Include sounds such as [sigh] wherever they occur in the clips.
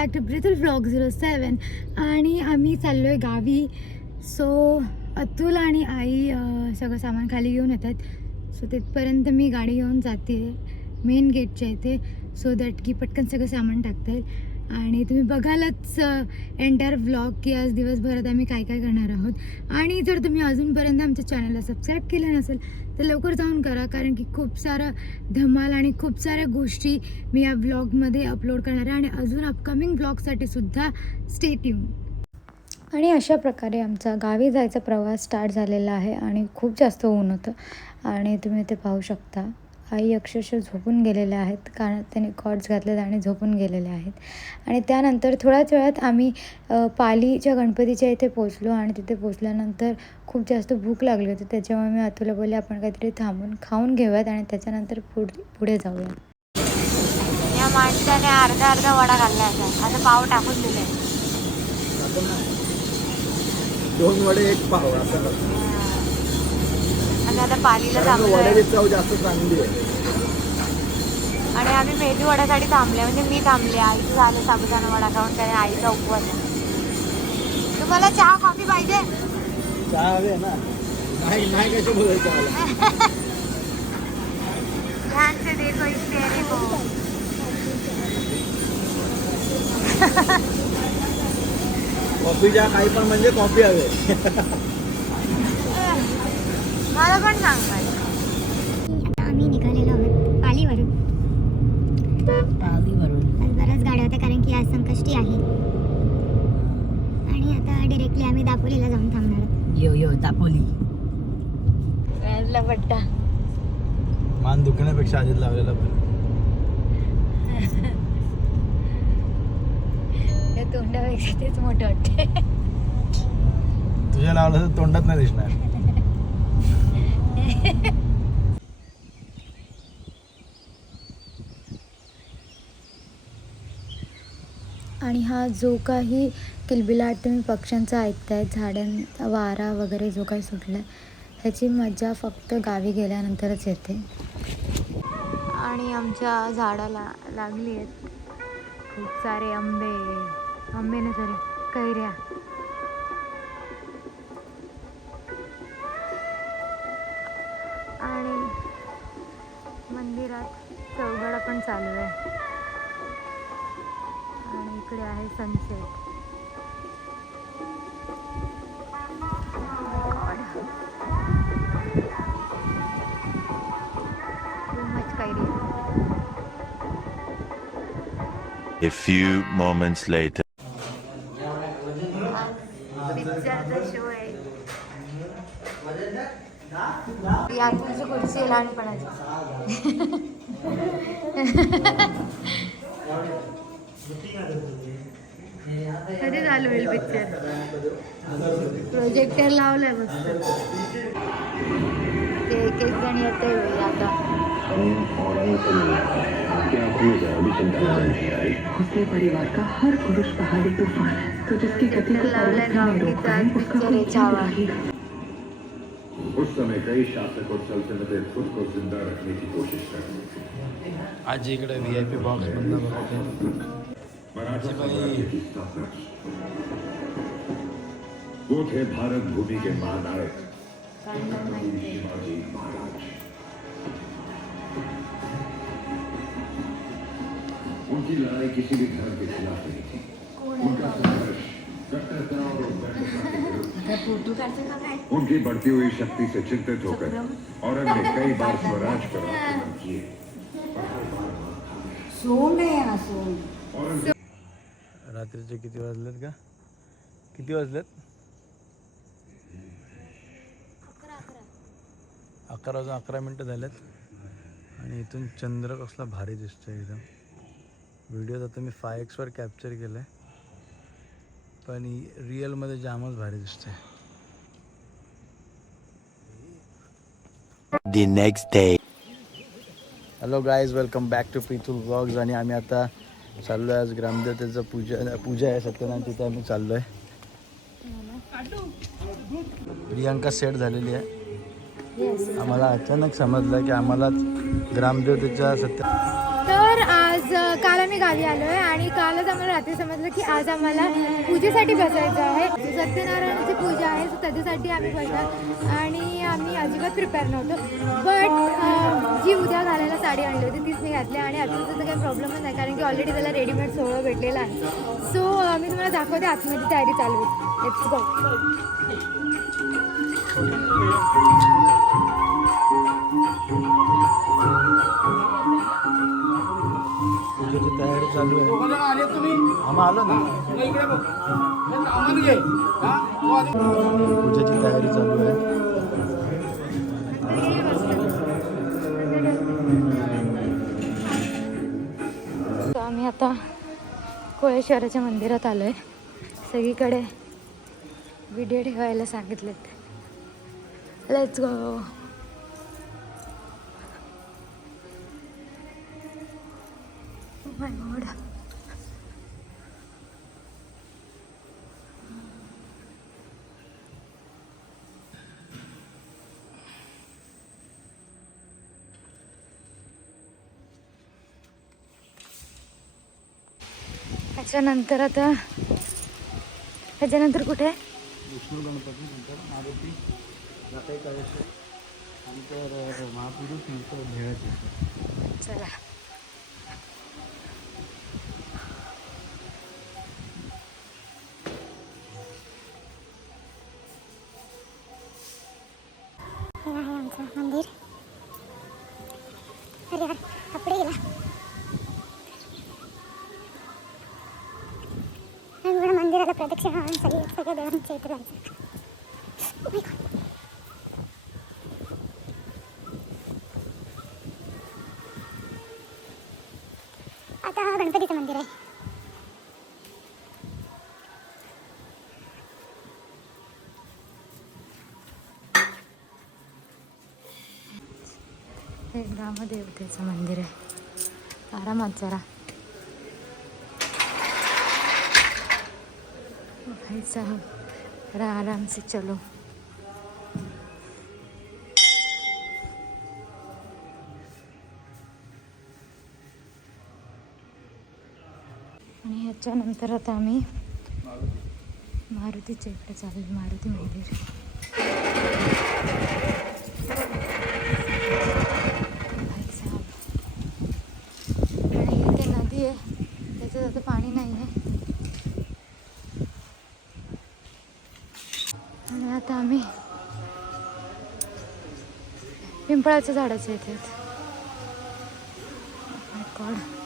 At Pritul blog zero seven आणि आम्ही चाललो आहे गावी. सो अतुल आणि आई सगळं सामान खाली घेऊन येतात. सो तिथपर्यंत मी गाडी घेऊन जाते. मेन गेटच्या इथे. सो दॅट की पटकन सगळं सामान टाकता येईल आणि तुम्ही बघालच एंटायर व्लॉग की आज दिवसभरात आम्ही काय काय करणार आहोत. आणि जर तुम्ही अजूनपर्यंत आमच्या चॅनलला सबस्क्राईब केलं नसेल तर लवकर जाऊन करा कारण की खूप सारं धमाल आणि खूप साऱ्या गोष्टी मी या व्लॉगमध्ये अपलोड करणार आहे. आणि अजून अपकमिंग ब्लॉगसाठी सुद्धा स्टेट येऊन आणि अशा प्रकारे आमचा गावी जायचा प्रवास स्टार्ट झालेला आहे आणि खूप जास्त ऊन होतं. आणि तुम्ही ते पाहू शकता. आई अक्षरशः झोपून गेलेल्या आहेत. कारण त्यांनी कॉर्ड्स घातलेत आणि झोपून गेलेल्या आहेत. आणि त्यानंतर थोड्याच वेळात आम्ही पालीच्या गणपतीच्या इथे पोचलो आणि तिथे पोचल्यानंतर खूप जास्त भूक लागली होती. त्याच्यामुळे मी अतुला बोलले आपण काहीतरी थांबून खाऊन घेऊयात आणि त्याच्यानंतर पुढे पुढे जाऊया या माणसाने अर्धा अर्धा वडा खाल्ला असा आता पाव टाकून दिले. दोन वडे एक पाव असं. आता पालीला आहे. आणि आम्ही मेदू वड्यासाठी थांबले म्हणजे मी थांबले आईचं झालं साबुदाणा वडा खाऊन त्याने आईचा उपवास आहे. तुम्हाला चहा कॉफी पाहिजे? देखो कॉफी चहा काही पण म्हणजे कॉफी हवे. [laughs] मला पण सांग. आता आम्ही निघालेलो आहोत पालीवरून. आज बऱ्याच गाड्या होत्या कारण की आज संकष्टी आहे. आणि आता डिरेक्टली आम्ही दापोलीला जाऊन थांबणार आहोत. यो यो दापोली. व्याजला पट्टा. मान दुखण्यापेक्षा आधीच लावलेला त्या तोंडापेक्षा तेच मोठं वाटते तुझ्या लावलं तर तोंडात नाही दिसणार. [laughs] आणि हा जो काही किलबिलाट तुम्ही पक्ष्यांचा ऐकताय झाडां वारा वगैरे जो काही सुटला आहे ह्याची मजा फक्त गावी गेल्यानंतरच येते. आणि आमच्या झाडाला लागली आहेत. खूप सारे आंबे. आंबे नाही सॉरी कैऱ्या. मंदिरात चौघडा पण चालू आहे. आणि इकडे आहे sunset A few moments later. आहे. प्रियांकाची खुर्ची लहानपणाची. कधी चालू होईल पिक्चर प्रोजेक्टर लावलंय मस्त ते एक एक जण येते होईल आता. उसके परिवार का हर पुरुष पहाड़ी तूफान? है तो जिसकी गति को लावलंय उसका पिक्चर कोई याच्या उस समय कई शासक और सल्तनतें खुद को ज़िंदा रखने की कोशिश करते थे। आज इकडे व्ही आय पी बॉक्स बंद बघते मराठा साम्राज्य की स्थापना। वो थे भारत भूमि के महानायक। शिवाजी महाराज उनकी लड़ाई किसी भी धर्म के खिलाफ नहीं थी। उनका उनकी बढ़ती हुई शक्ति से चिंतित होकर औरंग ने कई बार स्वराज पर आक्रमण किए। औरंग रात्रीचे किती वाजलेत का? किती वाजलेत? अकरा वाजून अकरा मिनटं झालेत. आणि इथून चंद्र कसला भारी दिसतोय एकदम. व्हिडिओ आता मी फाय एक्सवर कॅप्चर केलं आहे पण रिअलमध्ये जामच भारी दिसतंय. The next day. Hello guys welcome back to Pritul blogs आणि आम्ही आता चाललो आहे आज ग्रामदेवतेचं पूजा पूजा आहे सत्यनारायण तिथे आम्ही चाललो आहे प्रियांका सेट झालेली आहे. आम्हाला अचानक समजलं की आम्हाला ग्रामदेवतेच्या सत्य तर आज काल आम्ही गावी आलो आहे आणि कालच आम्हाला रात्री समजलं की आज आम्हाला पूजेसाठी बसायचं आहे. सत्यनारायणाची पूजा आहे सो त्याच्यासाठी आम्ही बसणार. आणि आम्ही अजिबात प्रिपेअर नव्हतो. बट जी उद्या घालायला साडी आणली होती तीच मी घातली आणि अजून तर काही प्रॉब्लेमच नाही कारण की ऑलरेडी त्याला रेडीमेड सोहळं भेटलेलं आहे. सो मी तुम्हाला दाखवते आतमध्ये तयारी चालू लेट्स गो चालू आहे. आम्हा आलो ना. पूजेची तयारी चालू आहे. आम्ही आता कोळेश्वराच्या मंदिरात आलो आहे सगळीकडे व्हिडिओ ठेवायला सांगितलेत. लेट्स गो त्याच्यानंतर आता त्याच्यानंतर कुठे? विष्णू गणपती नंतर मारुती. नंतर महापुरुष नंतर चला. मंदिराला प्रदक्षिणा मारून सगळे सगळ्या देवांच्या इथे जायचं आता हा गणपतीचं मंदिर आहे हे ग्रामदेवतेचं मंदिर आहे आरामात जरा ऐसा साहब आराम से चलो। आणि ह्याच्यानंतर आता आम्ही मारुतीच्या इकडे चाललो मारुती मंदिर. आणि इथे नदी आहे त्याच्यात आता पाणी नाही आहे आणि आता आम्ही पिंपळाच्या झाडाच्या इथे आहेत. Oh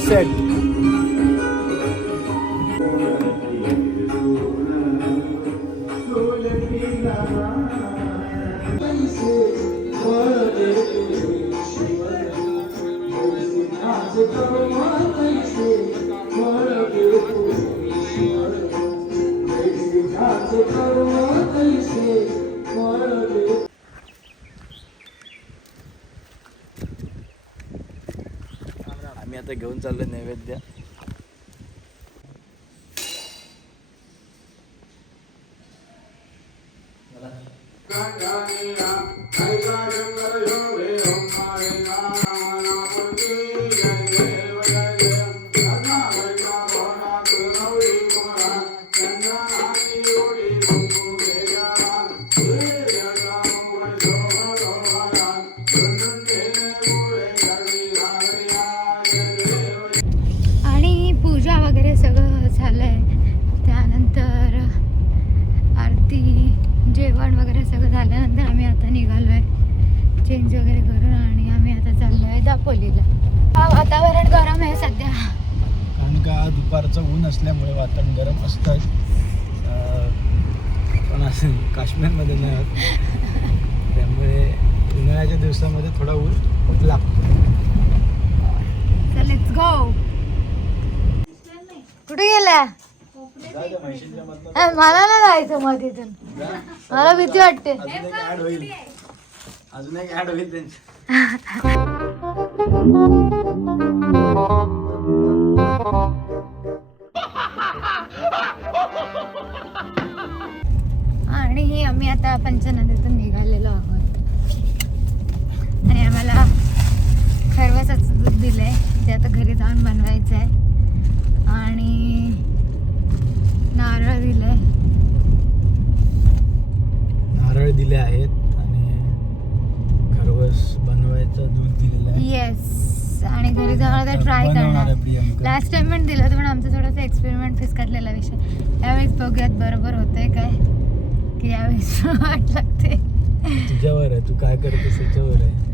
said. God. आता घेऊन चाललो नैवेद्य दुपारचं ऊन असल्यामुळे वातावरण गरम असतं. पण असं काश्मीरमध्ये नाही होत. त्यामुळे उन्हाळ्याच्या दिवसामध्ये थोडा ऊन लागतो. कुठे गेला मला नाही जायचं मग तिथून. मला भीती वाटते. अजून एक ऍड होईल त्यांची आणि आम्ही आता पंचनदीतून निघालेलो आहोत. आणि आम्हाला खरवसाचं दूध दिलंय. ते आता घरी जाऊन बनवायचं आहे आणि नारळ दिलंय नारळ दिले आहेत आणि खरवस बनवायचं दूध दिलेलं आहे येस आणि घरी जाऊन आता ट्राय बनवणार करणार आहे प्रियंका. लास्ट टाइम पण दिलं होतं पण आमचं थोडंसं एक्सपेरिमेंट फिसकटलेला विषय. यावेळेस बघूयात बरोबर होतंय काय? की यावेळेस [laughs] वाट लागते. तुझ्यावर आहे तू काय करतेस त्याच्यावर आहे?